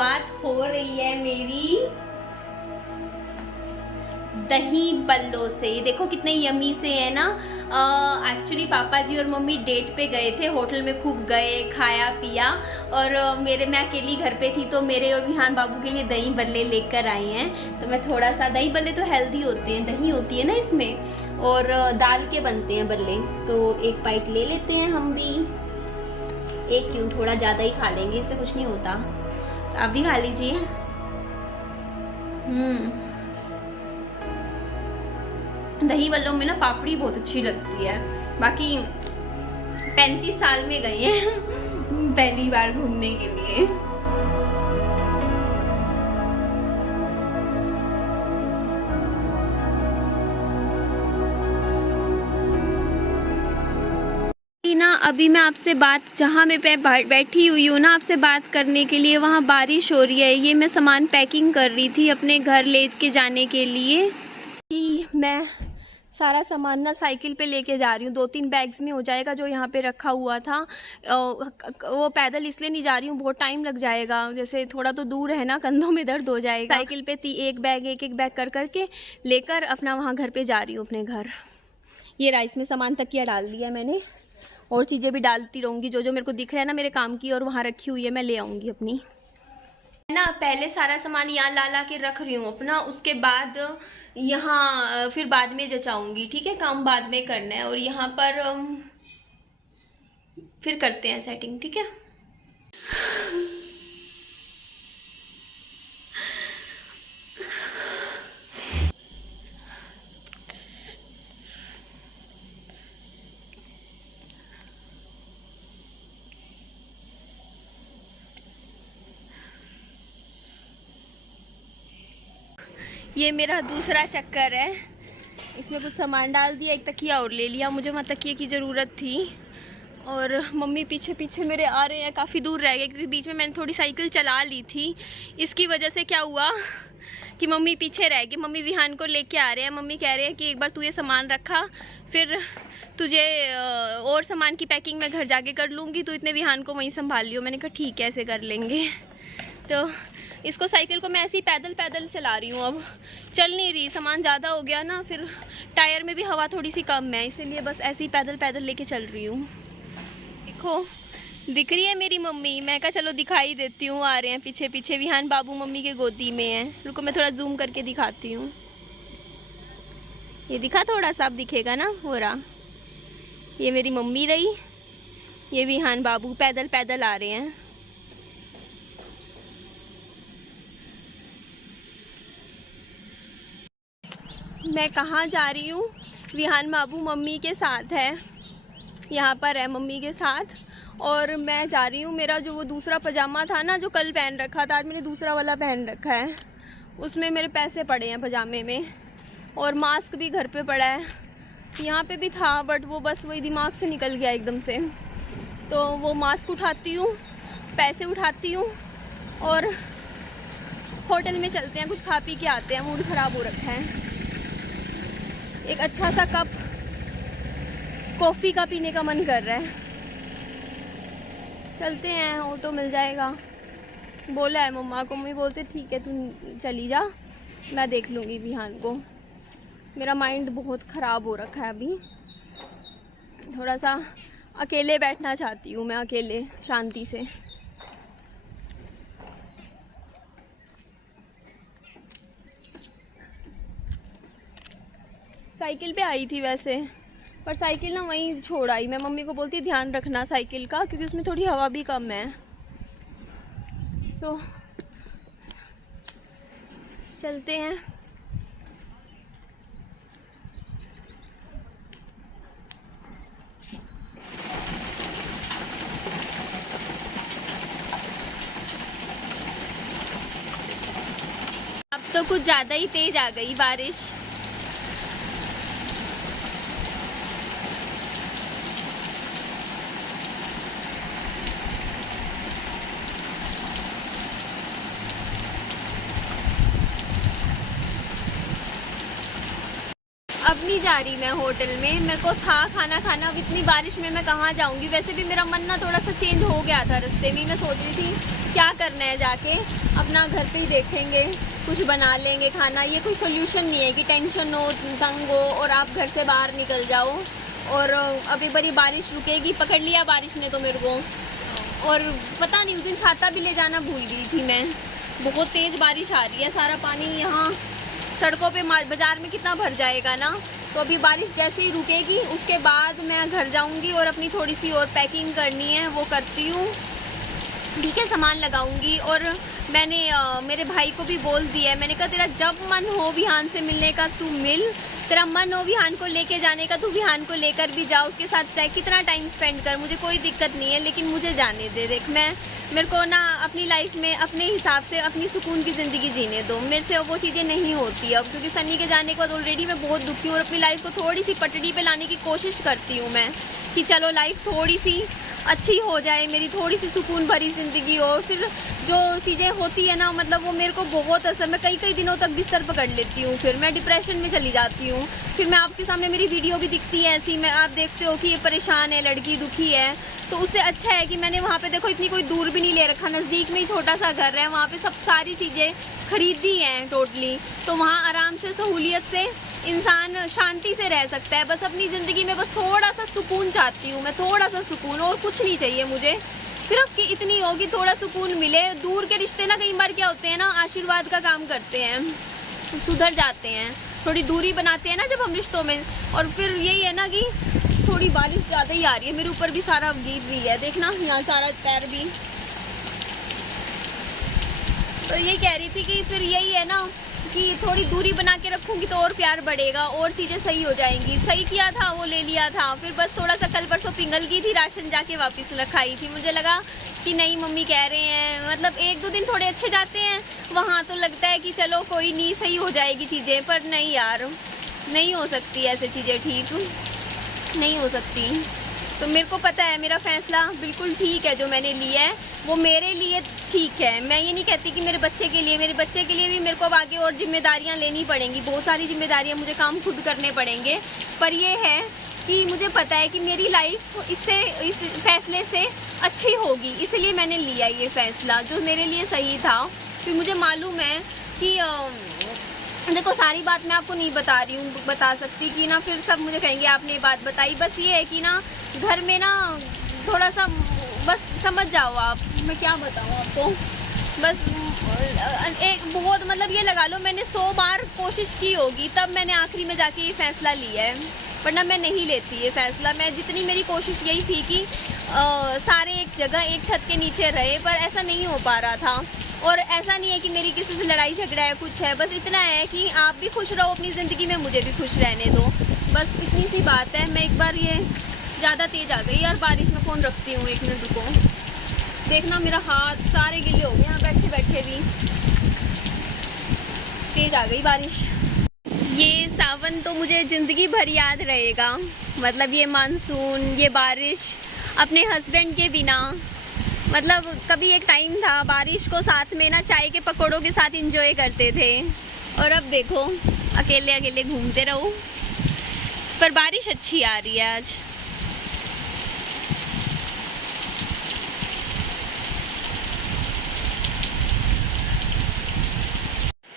शुरुआत हो रही है मेरी दही बल्लों से। ये देखो कितने यमी से है ना। एक्चुअली पापा जी और मम्मी डेट पे गए थे, होटल में खूब गए, खाया पिया, और मैं अकेली घर पे थी, तो मेरे और विहान बाबू के लिए दही बल्ले लेकर आई हैं। तो मैं थोड़ा सा, दही बल्ले तो हेल्दी होते हैं, दही होती है ना इसमें, और दाल के बनते हैं बल्ले, तो एक बाइट ले लेते हैं हम भी। एक क्यों, थोड़ा ज़्यादा ही खा लेंगे, इससे कुछ नहीं होता। तो आप भी खा लीजिए। दही बल्लों में ना पापड़ी बहुत अच्छी लगती है। बाकी 35 साल में गए हैं पहली बार घूमने के लिए। ना अभी मैं आपसे बात, जहाँ मैं बैठी हुई हूँ ना आपसे बात करने के लिए, वहाँ बारिश हो रही है। ये मैं सामान पैकिंग कर रही थी अपने घर ले के जाने के लिए। कि मैं सारा सामान ना साइकिल पे लेके जा रही हूँ, 2-3 बैग्स में हो जाएगा जो यहाँ पे रखा हुआ था। वो पैदल इसलिए नहीं जा रही हूँ, बहुत टाइम लग जाएगा, जैसे थोड़ा तो दूर है ना, कंधों में दर्द हो जाएगा। साइकिल पे एक बैग कर करके लेकर अपना वहाँ घर पे जा रही हूँ अपने घर। ये राइस में सामान तकिया डाल दिया मैंने, और चीज़ें भी डालती रहूँगी जो जो मेरे को दिख रहा है ना मेरे काम की, और वहाँ रखी हुई है मैं ले आऊँगी अपनी ना। पहले सारा सामान यहाँ ला के रख रही हूँ अपना, उसके बाद यहाँ फिर बाद में जचाऊंगी, ठीक है, काम बाद में करना है। और यहाँ पर फिर करते हैं सेटिंग, ठीक है। ये मेरा दूसरा चक्कर है, इसमें कुछ सामान डाल दिया, एक तकिया और ले लिया, मुझे वहाँ तकिए की ज़रूरत थी। और मम्मी पीछे पीछे मेरे आ रहे हैं, काफ़ी दूर रह गए क्योंकि बीच में मैंने थोड़ी साइकिल चला ली थी। इसकी वजह से क्या हुआ कि मम्मी पीछे रह गई। मम्मी विहान को लेके आ रहे हैं, मम्मी कह रहे हैं कि एक बार तू ये सामान रखा, फिर तुझे और सामान की पैकिंग मैं घर जाके कर लूँगी, तो इतने विहान को वहीं संभाल लियो। मैंने कहा ठीक है, ऐसे कर लेंगे। तो इसको, साइकिल को मैं ऐसे ही पैदल चला रही हूँ, अब चल नहीं रही, सामान ज़्यादा हो गया ना, फिर टायर में भी हवा थोड़ी सी कम है, इसीलिए बस ऐसे ही पैदल लेके चल रही हूँ। देखो दिख रही है मेरी मम्मी, मैं कहा चलो दिखाई देती हूँ, आ रहे हैं पीछे पीछे। विहान बाबू मम्मी के गोदी में है, रुको मैं थोड़ा जूम करके दिखाती हूँ। ये दिखा, थोड़ा सा अब दिखेगा ना, हो रहा। ये मेरी मम्मी रही, ये विहान बाबू पैदल आ रहे हैं। मैं कहाँ जा रही हूँ, विहान बाबू मम्मी के साथ है, यहाँ पर है मम्मी के साथ, और मैं जा रही हूँ। मेरा जो वो दूसरा पजामा था ना जो कल पहन रखा था, आज मैंने दूसरा वाला पहन रखा है, उसमें मेरे पैसे पड़े हैं पजामे में, और मास्क भी घर पे पड़ा है। यहाँ पे भी था बट वो बस वही दिमाग से निकल गया एकदम से। तो वो मास्क उठाती हूँ, पैसे उठाती हूँ, और होटल में चलते हैं, कुछ खा पी के आते हैं, मूड ख़राब हो रखा है। एक अच्छा सा कप कॉफ़ी का पीने का मन कर रहा है। चलते हैं, ऑटो मिल जाएगा, बोला है मम्मा को। मम्मी बोलते ठीक है तू चली जा, मैं देख लूँगी विहान को। मेरा माइंड बहुत ख़राब हो रखा है अभी, थोड़ा सा अकेले बैठना चाहती हूँ मैं, अकेले शांति से। साइकिल पे आई थी वैसे, पर साइकिल ना वहीं छोड़ आई। मैं मम्मी को बोलती ध्यान रखना साइकिल का, क्योंकि उसमें थोड़ी हवा भी कम है। तो चलते हैं। अब तो कुछ ज़्यादा ही तेज आ गई बारिश। अब नहीं जा रही मैं होटल में, मेरे को था खाना खाना, अब इतनी बारिश में मैं कहाँ जाऊँगी। वैसे भी मेरा मन ना थोड़ा सा चेंज हो गया था रास्ते में, मैं सोच रही थी क्या करना है, जाके अपना घर पे ही देखेंगे, कुछ बना लेंगे खाना। ये कोई सोल्यूशन नहीं है कि टेंशन हो, तंग हो और आप घर से बाहर निकल जाओ। और अभी बड़ी बारिश रुकेगी, पकड़ लिया बारिश ने तो मेरे को। और पता नहीं, उस दिन छाता भी ले जाना भूल गई थी मैं। बहुत तेज़ बारिश आ रही है, सारा पानी यहाँ सड़कों पे, बाज़ार में कितना भर जाएगा ना। तो अभी बारिश जैसे ही रुकेगी उसके बाद मैं घर जाऊँगी और अपनी थोड़ी सी और पैकिंग करनी है, वो करती हूँ। ठीक है, सामान लगाऊंगी। और मैंने मेरे भाई को भी बोल दिया है, मैंने कहा तेरा जब मन हो विहान से मिलने का तू मिल, तेरा मन हो विहान को लेके जाने का तू विहान को लेकर भी जा, उसके साथ चाहे कितना टाइम स्पेंड कर, मुझे कोई दिक्कत नहीं है, लेकिन मुझे जाने दे। देख मेरे को ना अपनी लाइफ में अपने हिसाब से अपनी सुकून की ज़िंदगी जीने दो। मेरे से वो चीज़ें नहीं होती अब, क्योंकि सनी के जाने के बाद ऑलरेडी मैं बहुत दुखी हूँ और अपनी लाइफ को थोड़ी सी पटड़ी पे लाने की कोशिश करती हूँ मैं, कि चलो लाइफ थोड़ी सी अच्छी हो जाए, मेरी थोड़ी सी सुकून भरी ज़िंदगी हो। फिर जो चीज़ें होती है ना, मतलब वो मेरे को बहुत असर, मैं कई दिनों तक बिस्तर पकड़ लेती हूँ, फिर मैं डिप्रेशन में चली जाती हूँ। फिर मैं आपके सामने मेरी वीडियो भी दिखती है ऐसी, मैं आप देखते हो कि ये परेशान है, लड़की दुखी है। तो उससे अच्छा है कि मैंने वहाँ पे देखो इतनी कोई दूर भी नहीं ले रखा, नज़दीक में ही छोटा सा घर है, वहाँ पे सब सारी चीज़ें खरीदी हैं टोटली। तो वहाँ आराम से सहूलियत से इंसान शांति से रह सकता है। बस अपनी ज़िंदगी में बस थोड़ा सा सुकून चाहती हूँ मैं, थोड़ा सा सुकून, और कुछ नहीं चाहिए मुझे, सिर्फ कि इतनी हो कि थोड़ा सुकून मिले। दूर के रिश्ते ना कई बार क्या होते हैं ना, आशीर्वाद का काम करते हैं, सुधर जाते हैं, थोड़ी दूरी बनाते हैं ना जब हम रिश्तों में। और फिर यही है ना कि थोड़ी बारिश ज़्यादा ही आ रही है, मेरे ऊपर भी सारा गीत भी है, देखना यहाँ सारा पैर भी। तो यही कह रही थी कि फिर यही है ना कि थोड़ी दूरी बना के रखूँगी तो और प्यार बढ़ेगा और चीज़ें सही हो जाएंगी। सही किया था, वो ले लिया था, फिर बस थोड़ा सा कल परसों पिघल गई थी, राशन जाके वापस रखाई थी। मुझे लगा कि नहीं मम्मी कह रहे हैं, मतलब 1-2 दिन थोड़े अच्छे जाते हैं वहाँ, तो लगता है कि चलो कोई नहीं, सही हो जाएगी चीज़ें। पर नहीं यार, नहीं हो सकती ऐसे चीज़ें, ठीक नहीं हो सकती। तो मेरे को पता है मेरा फ़ैसला बिल्कुल ठीक है, जो मैंने लिया है वो मेरे लिए ठीक है। मैं ये नहीं कहती कि मेरे बच्चे के लिए, मेरे बच्चे के लिए भी मेरे को अब आगे और जिम्मेदारियां लेनी पड़ेंगी, बहुत सारी जिम्मेदारियां, मुझे काम खुद करने पड़ेंगे। पर ये है कि मुझे पता है कि मेरी लाइफ इस फैसले से अच्छी होगी, इसलिए मैंने लिया ये फ़ैसला जो मेरे लिए सही था। फिर मुझे मालूम है कि देखो सारी बात मैं आपको नहीं बता सकती कि ना फिर सब मुझे कहेंगे आपने ये बात बताई। बस ये है कि ना घर में ना थोड़ा सा बस समझ जाओ आप, मैं क्या बताऊँ आपको। बस एक बहुत, मतलब ये लगा लो मैंने 100 बार कोशिश की होगी, तब मैंने आखिरी में जाके ये फ़ैसला लिया है, वरना मैं नहीं लेती ये फ़ैसला। मैं जितनी मेरी कोशिश यही थी कि सारे एक जगह एक छत के नीचे रहे, पर ऐसा नहीं हो पा रहा था। और ऐसा नहीं है कि मेरी किसी से लड़ाई झगड़ा है, कुछ है, बस इतना है कि आप भी खुश रहो अपनी ज़िंदगी में, मुझे भी खुश रहने दो, बस इतनी सी बात है। मैं एक बार, ये ज़्यादा तेज़ आ गई यार बारिश में, फ़ोन रखती हूँ 1 मिनट रुको। देखना मेरा हाथ सारे गिले हो गए यहाँ बैठे बैठे भी, तेज़ आ गई बारिश। ये सावन तो मुझे ज़िंदगी भर याद रहेगा, मतलब ये मानसून, ये बारिश, अपने हस्बैंड के बिना। मतलब कभी एक टाइम था बारिश को साथ में ना चाय के पकौड़ों के साथ एंजॉय करते थे, और अब देखो अकेले अकेले घूमते रहो। पर बारिश अच्छी आ रही है आज।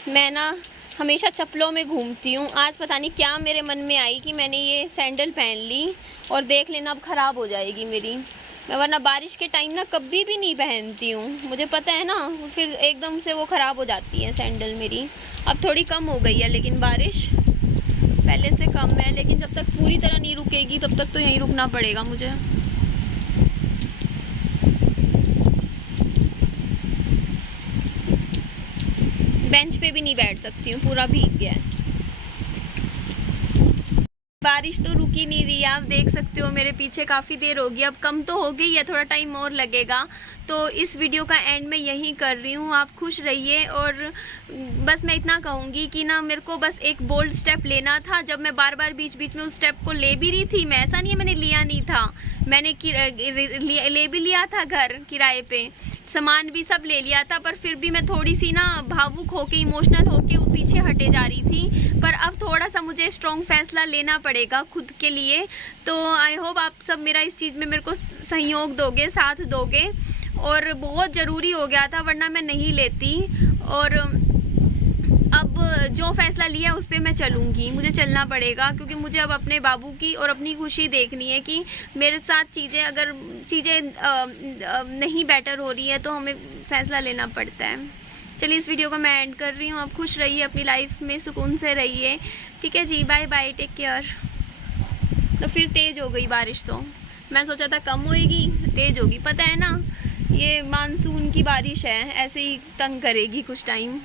मैं ना हमेशा चप्पलों में घूमती हूँ, आज पता नहीं क्या मेरे मन में आई कि मैंने ये सैंडल पहन ली, और देख लेना अब ख़राब हो जाएगी मेरी। मैं वरना बारिश के टाइम ना कभी भी नहीं पहनती हूँ, मुझे पता है ना, फिर एकदम से वो ख़राब हो जाती है सैंडल मेरी। अब थोड़ी कम हो गई है लेकिन बारिश पहले से कम है, लेकिन जब तक पूरी तरह नहीं रुकेगी तब तक तो यहीं रुकना पड़ेगा मुझे। बेंच पे भी नहीं बैठ सकती हूँ, पूरा भीग गया है। बारिश तो रुक ही नहीं रही है, आप देख सकते हो मेरे पीछे काफ़ी देर हो गई, अब कम तो हो गई है, थोड़ा टाइम और लगेगा। तो इस वीडियो का एंड मैं यहीं कर रही हूँ, आप खुश रहिए। और बस मैं इतना कहूँगी कि ना मेरे को बस एक बोल्ड स्टेप लेना था, जब मैं बार बार बीच बीच में उस स्टेप को ले भी रही थी, मैं ऐसा नहीं है मैंने लिया नहीं था, मैंने ले भी लिया था, घर किराए पे, सामान भी सब ले लिया था, पर फिर भी मैं थोड़ी सी ना भावुक होके, इमोशनल होके पीछे हटे जा रही थी। पर अब थोड़ा सा मुझे स्ट्रॉन्ग फैसला लेना पड़ेगा खुद के लिए। तो आई होप आप सब मेरा इस चीज़ में मेरे को सहयोग दोगे, साथ दोगे। और बहुत ज़रूरी हो गया था, वरना मैं नहीं लेती। और अब जो फैसला लिया उस पर मैं चलूँगी, मुझे चलना पड़ेगा, क्योंकि मुझे अब अपने बाबू की और अपनी खुशी देखनी है कि मेरे साथ अगर चीज़ें नहीं बेटर हो रही है तो हमें फ़ैसला लेना पड़ता है। चलिए इस वीडियो को मैं एंड कर रही हूँ। अब खुश रहिए, अपनी लाइफ में सुकून से रहिए। ठीक है जी, बाय बाय, टेक केयर। तो फिर तेज़ हो गई बारिश, तो मैं सोचा था कम होएगी, तेज़ होगी। पता है ना, ये मानसून की बारिश है, ऐसे ही तंग करेगी कुछ टाइम।